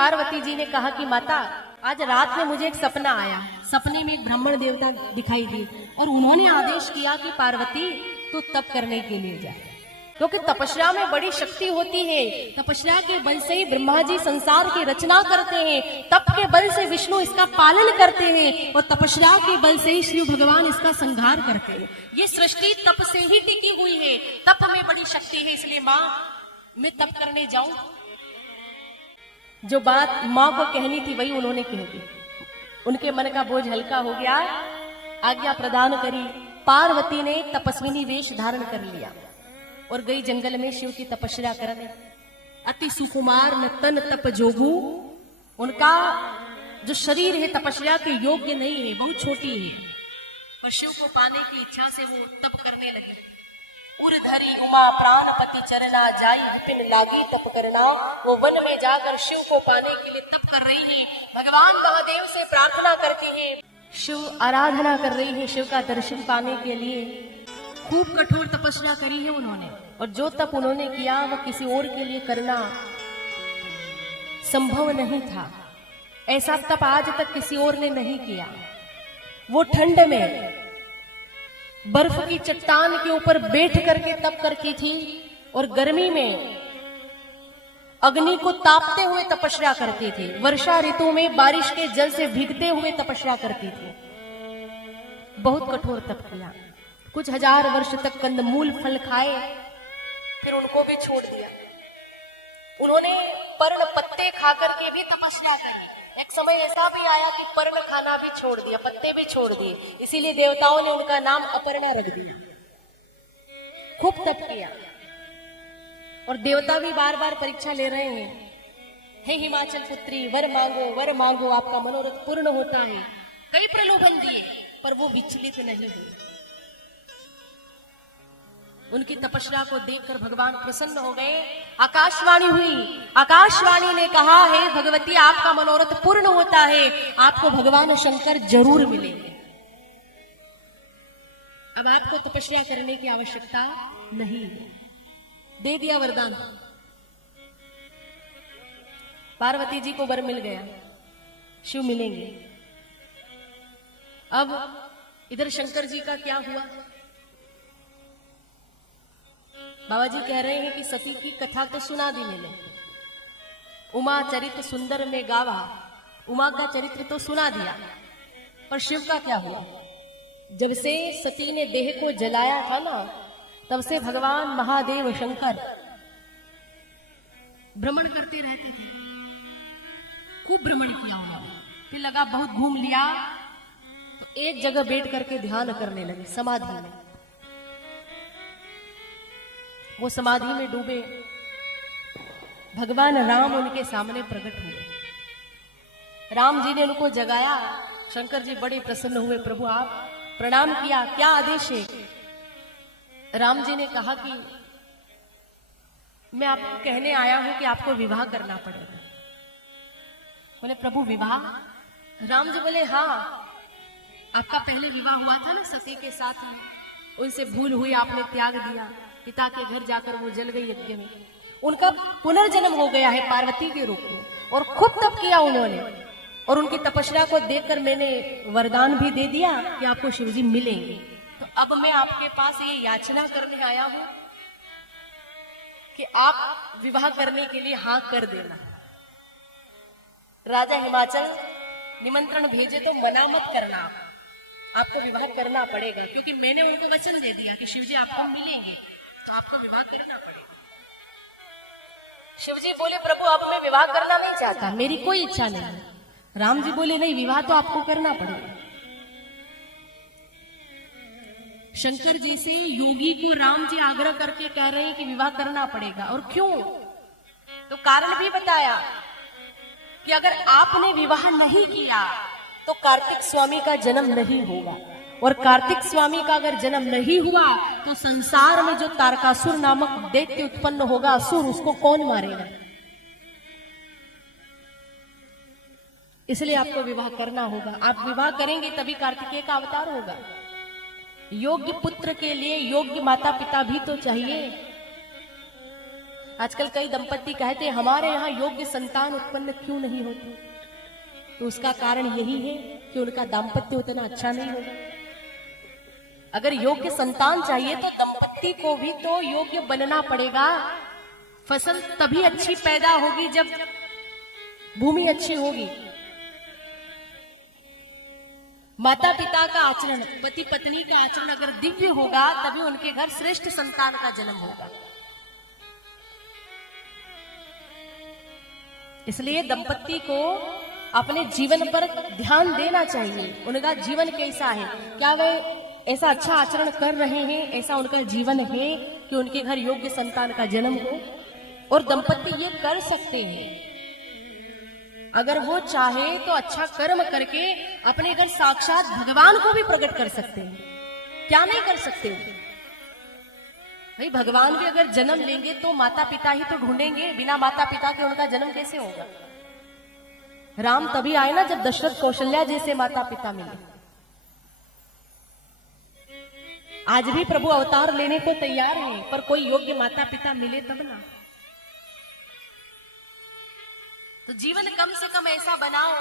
पार्वती जी ने कहा कि माता, आज रात में मुझे एक सपना आया। सपने में एक ब्राह्मण देवता दिखाई दिए और उन्होंने आदेश किया कि पार्वती तू तप करने के लिए जा, क्योंकि तपस्या में बड़ी शक्ति होती है। तपस्या के बल से ही ब्रह्मा जी संसार की रचना करते हैं, तप के बल से विष्णु इसका पालन करते हैं और तपस्या के बल से ही शिव भगवान इसका संहार करते हैं। ये सृष्टि तप से ही टिकी हुई है, तप में बड़ी शक्ति है। इसलिए माँ, मैं तप करने जाऊं। जो बात माँ को कहनी थी वही उन्होंने कह दी। उनके मन का बोझ हल्का हो गया, आज्ञा प्रदान करी। पार्वती ने तपस्विनी वेश धारण कर लिया और गई जंगल में शिव की तपस्या करने। अति सुकुमार न तन तप जोगू, उनका जो शरीर है तपस्या के योग्य नहीं है, बहुत छोटी है, पर शिव को पाने की इच्छा से वो तप करने लगी। उर धरी उमा प्राणपति चरना, जाई विपिन लागी तप करना। वो वन में जाकर शिव को पाने के लिए तप कर रही है, भगवान महादेव से प्रार्थना करती है, शिव आराधना कर रही है। शिव का दर्शन पाने के लिए खूब कठोर तपस्या करी है उन्होंने, और जो तप उन्होंने किया वह किसी और के लिए करना संभव नहीं था। ऐसा तप आज तक किसी और ने नहीं किया। वो ठंड में बर्फ की चट्टान के ऊपर बैठ करके तप करती थी और गर्मी में अग्नि को तापते हुए तपस्या करती थी। वर्षा ऋतु में बारिश के जल से भीगते हुए तपस्या करती थी। बहुत कठोर तप किया। कुछ हजार वर्ष तक कंदमूल फल खाए, फिर उनको भी छोड़ दिया। उन्होंने पर्ण पत्ते खाकर के भी तपस्या करी। एक समय ऐसा भी आया कि पर्ण खाना भी छोड़ दिया, पत्ते भी छोड़ दिए। इसीलिए देवताओं ने उनका नाम अपर्णा रख दिया। खूब तप किया और देवता भी बार बार परीक्षा ले रहे हैं, हे हिमाचल पुत्री, वर मांगो, वर मांगो, आपका मनोरथ पूर्ण होता है। कई प्रलोभन दिए पर वो विचलित नहीं हुए। उनकी तपस्या को देखकर भगवान प्रसन्न हो गए। आकाशवाणी हुई, आकाशवाणी ने कहा, है भगवती, आपका मनोरथ पूर्ण होता है, आपको भगवान शंकर जरूर मिलेंगे। अब आपको तपस्या करने की आवश्यकता नहीं है। दे दिया वरदान। पार्वती जी को वर मिल गया, शिव मिलेंगे। अब इधर शंकर जी का क्या हुआ? बाबा जी कह रहे हैं कि सती की कथा तो सुना दी मैंने, उमा चरित्र सुंदर में गावा, उमा का चरित्र तो सुना दिया, पर शिव का क्या हुआ? जब से सती ने देह को जलाया था ना, तब से भगवान महादेव शंकर भ्रमण करते रहते थे। खूब भ्रमण किया उन्होंने, फिर लगा बहुत घूम लिया, तो एक जगह बैठ करके ध्यान करने लगे, समाधि में। वो समाधि में डूबे। भगवान राम उनके सामने प्रकट हुए। राम जी ने उनको जगाया। शंकर जी बड़े प्रसन्न हुए, प्रभु आप, प्रणाम किया, क्या आदेश है? राम जी ने कहा कि मैं आपको कहने आया हूं कि आपको विवाह करना पड़ेगा। बोले प्रभु विवाह? राम जी बोले हाँ, आपका पहले विवाह हुआ था ना सती के साथ में, उनसे भूल हुई, आपने त्याग दिया, पिता के घर जाकर वो जल गई यज्ञ में। उनका पुनर्जन्म हो गया है पार्वती के रूप में, और खूब तप किया उन्होंने। और उनकी तपस्या को देखकर मैंने वरदान भी दे दिया कि आपको शिवजी मिलेंगे। तो अब मैं आपके पास ये याचना करने आया हूं कि आप विवाह करने के लिए हाँ कर देना। राजा हिमाचल निमंत्रण भेजे तो मना मत करना, आपको विवाह करना पड़ेगा, क्योंकि मैंने उनको वचन दे दिया कि शिवजी आपको मिलेंगे, तो आपको विवाह करना पड़ेगा। शिवजी बोले प्रभु अब मैं विवाह करना नहीं चाहता, मेरी कोई इच्छा नहीं। राम जी बोले नहीं, विवाह तो आपको करना पड़ेगा। शंकर जी से योगी को राम जी आग्रह करके कह रहे हैं कि विवाह करना पड़ेगा। और क्यों? तो कारण भी बताया कि अगर आपने विवाह नहीं किया तो कार्तिक स्वामी का जन्म नहीं होगा, और कार्तिक स्वामी का अगर जन्म नहीं हुआ तो संसार में जो तारकासुर नामक दैत्य उत्पन्न होगा, असुर, उसको कौन मारेगा? इसलिए आपको विवाह करना होगा। आप विवाह करेंगे तभी कार्तिकेय का अवतार होगा। योग्य पुत्र के लिए योग्य माता पिता भी तो चाहिए। आजकल कई दंपति कहते हैं हमारे यहाँ योग्य संतान उत्पन्न क्यों नहीं होती, तो उसका कारण यही है कि उनका दाम्पत्य उतना अच्छा नहीं होगा। अगर योग्य संतान चाहिए तो दंपति को भी तो योग्य बनना पड़ेगा। फसल तभी अच्छी पैदा होगी जब भूमि अच्छी होगी। माता पिता का आचरण, पति पत्नी का आचरण अगर दिव्य होगा तभी उनके घर श्रेष्ठ संतान का जन्म होगा। इसलिए दंपति को अपने जीवन पर ध्यान देना चाहिए। उनका जीवन कैसा है, क्या वे ऐसा अच्छा आचरण कर रहे हैं, ऐसा उनका जीवन है कि उनके घर योग्य संतान का जन्म हो। और दंपति ये कर सकते हैं, अगर वो चाहे तो अच्छा कर्म करके अपने घर साक्षात भगवान को भी प्रकट कर सकते हैं। क्या नहीं कर सकते भाई, भगवान भी अगर जन्म लेंगे तो माता पिता ही तो ढूंढेंगे, बिना माता पिता के उनका जन्म कैसे होगा। राम तभी आए ना जब दशरथ कौशल्या जैसे माता पिता मिले। आज भी प्रभु अवतार लेने को तैयार हैं, पर कोई योग्य माता पिता मिले तब ना। तो जीवन कम से कम ऐसा बनाओ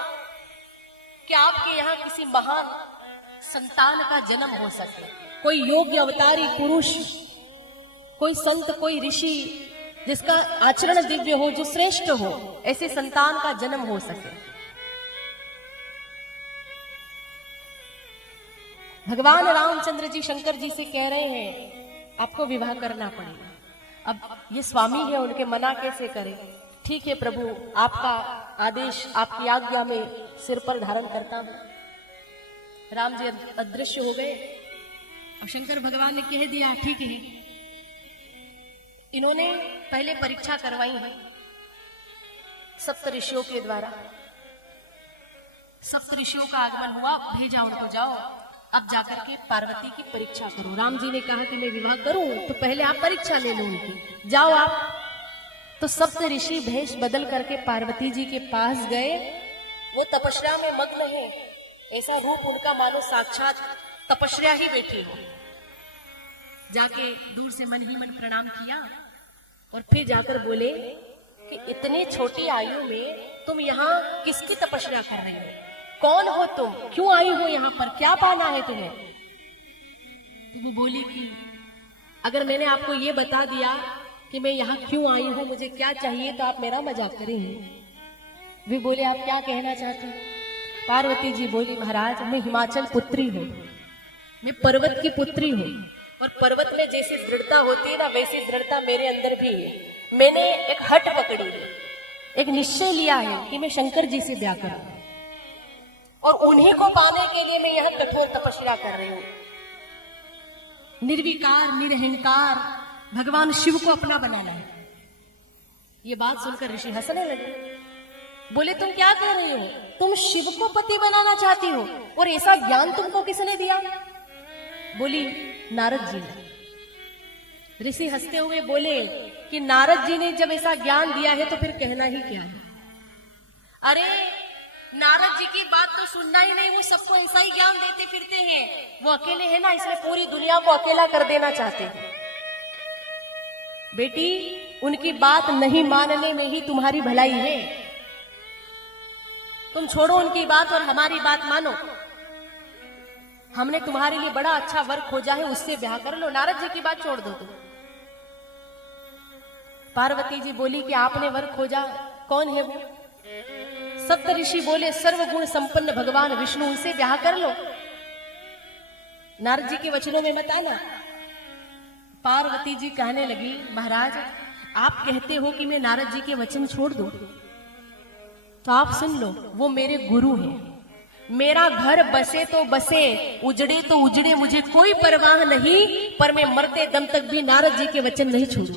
कि आपके यहाँ किसी महान संतान का जन्म हो सके। कोई योग्य अवतारी पुरुष, कोई संत, कोई ऋषि जिसका आचरण दिव्य हो, जो श्रेष्ठ हो, ऐसे संतान का जन्म हो सके। भगवान रामचंद्र जी शंकर जी से कह रहे हैं आपको विवाह करना पड़ेगा। अब ये स्वामी है, उनके मना कैसे करें। ठीक है प्रभु, आपका आदेश, आपकी आज्ञा में सिर पर धारण करता हूं। राम जी अदृश्य हो गए और शंकर भगवान ने कह दिया ठीक है। इन्होंने पहले परीक्षा करवाई है सप्त ऋषियों के द्वारा। सप्त ऋषियों का आगमन हुआ, भेजा उनको, जाओ अब जाकर के पार्वती की परीक्षा करो। राम जी ने कहा कि मैं विवाह करूं तो पहले आप परीक्षा ले लो उनकी, जाओ आप। तो सप्त ऋषि भेष बदल करके पार्वती जी के पास गए। वो तपस्या में मग्न है, ऐसा रूप उनका मानो साक्षात तपस्या ही बैठी हो। जाके दूर से मन ही मन प्रणाम किया और फिर जाकर बोले कि इतनी छोटी आयु में तुम यहाँ किसकी तपस्या कर रही हो, कौन हो तुम, क्यों आई हो यहाँ पर, क्या पाना है तुम्हें। तो वो बोली कि अगर मैंने आपको ये बता दिया कि मैं यहाँ क्यों आई हूं, मुझे क्या चाहिए, तो आप मेरा मजाक करेंगे। वे बोले आप क्या कहना चाहते हो। पार्वती जी बोली महाराज मैं हिमाचल पुत्री हूँ, मैं पर्वत की पुत्री हूँ, और पर्वत में जैसी दृढ़ता होती है ना वैसी दृढ़ता मेरे अंदर भी है। मैंने एक हट पकड़ी है, एक निश्चय लिया है कि मैं शंकर जी से ब्याह करूं, और उन्हीं को पाने के लिए मैं यहाँ कठोर तपस्या कर रही हूँ। निर्विकार निरहंकार भगवान शिव को अपना बनाना है। ये बात सुनकर ऋषि हंसने लगे, बोले तुम क्या कह रही हो, तुम शिव को पति बनाना चाहती हो, और ऐसा ज्ञान तुमको किसने दिया। बोली नारद जी ने। ऋषि हंसते हुए बोले कि नारद जी ने जब ऐसा ज्ञान दिया है तो फिर कहना ही क्या है। अरे नारद जी की बात तो सुनना ही नहीं, वो सबको ऐसा ही ज्ञान देते फिरते हैं। वो अकेले है ना, इसलिए पूरी दुनिया को अकेला कर देना चाहते हैं। बेटी उनकी बात नहीं मानने में ही तुम्हारी भलाई है। तुम छोड़ो उनकी बात और हमारी बात मानो। हमने तुम्हारे लिए बड़ा अच्छा वर खोजा है, उससे ब्याह कर लो। नारद जी की बात छोड़ दो तुम। पार्वती जी बोली कि आपने वर खोजा, कौन है वो। सप्त ऋषि बोले सर्वगुण संपन्न भगवान विष्णु, उनसे ब्याह कर लो। नारद जी के वचनों में मत आना। पार्वती जी कहने लगी महाराज आप कहते हो कि मैं नारद जी के वचन छोड़ दूं, तो आप सुन लो, वो मेरे गुरु हैं। मेरा घर बसे तो बसे, उजड़े तो उजड़े, मुझे कोई परवाह नहीं, पर मैं मरते दम तक भी नारद जी के वचन नहीं छोड़ू।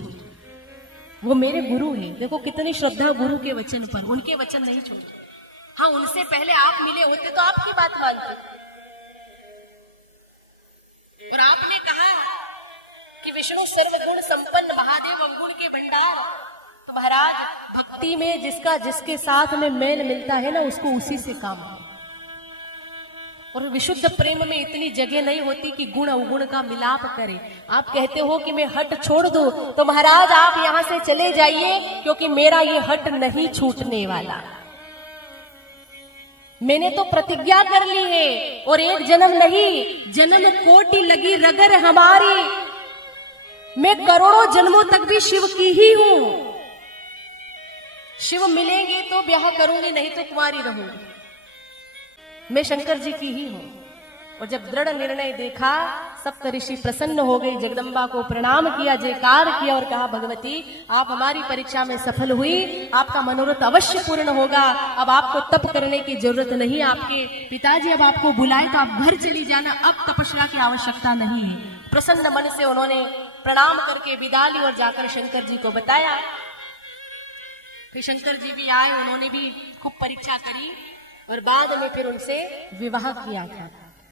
वो मेरे गुरु हैं। देखो कितनी श्रद्धा गुरु के वचन पर, उनके वचन नहीं छोड़ू। हाँ उनसे पहले आप मिले होते तो आपकी बात मानते। और आपने कहा कि विष्णु सर्वगुण संपन्न महादेव अवगुण के भंडार। तो महाराज भक्ति में जिसका जिसके साथ में मेल मिलता है ना, उसको उसी से काम है। और विशुद्ध प्रेम में इतनी जगह नहीं होती कि गुण अवगुण का मिलाप करे। आप कहते हो कि मैं हट छोड़ दूं, तो महाराज आप यहां से चले जाइए, क्योंकि मेरा ये हट नहीं छूटने वाला। मैंने तो प्रतिज्ञा कर ली है, और एक जन्म नहीं, जन्म कोटि लगी रगर हमारी, मैं करोड़ों जन्मों तक भी शिव की ही हूं। शिव मिलेंगे तो ब्याह करूंगी, नहीं तो कुंवारी रहूंगी। मैं शंकर जी की ही हूं। और जब दृढ़ निर्णय देखा, सप्त ऋषि प्रसन्न हो गई, जगदम्बा को प्रणाम किया, जयकार किया और कहा, भगवती आप हमारी परीक्षा में सफल हुई, आपका मनोरथ अवश्य पूर्ण होगा। अब आपको तप करने की जरूरत नहीं, आपके पिताजी अब आपको बुलाए तो आप घर चली जाना, अब तपस्या की आवश्यकता नहीं है। प्रसन्न मन से उन्होंने प्रणाम करके विदा ली और जाकर शंकर जी को बताया। फिर शंकर जी भी आए, उन्होंने भी खूब परीक्षा करी और बाद में फिर उनसे विवाह किया था।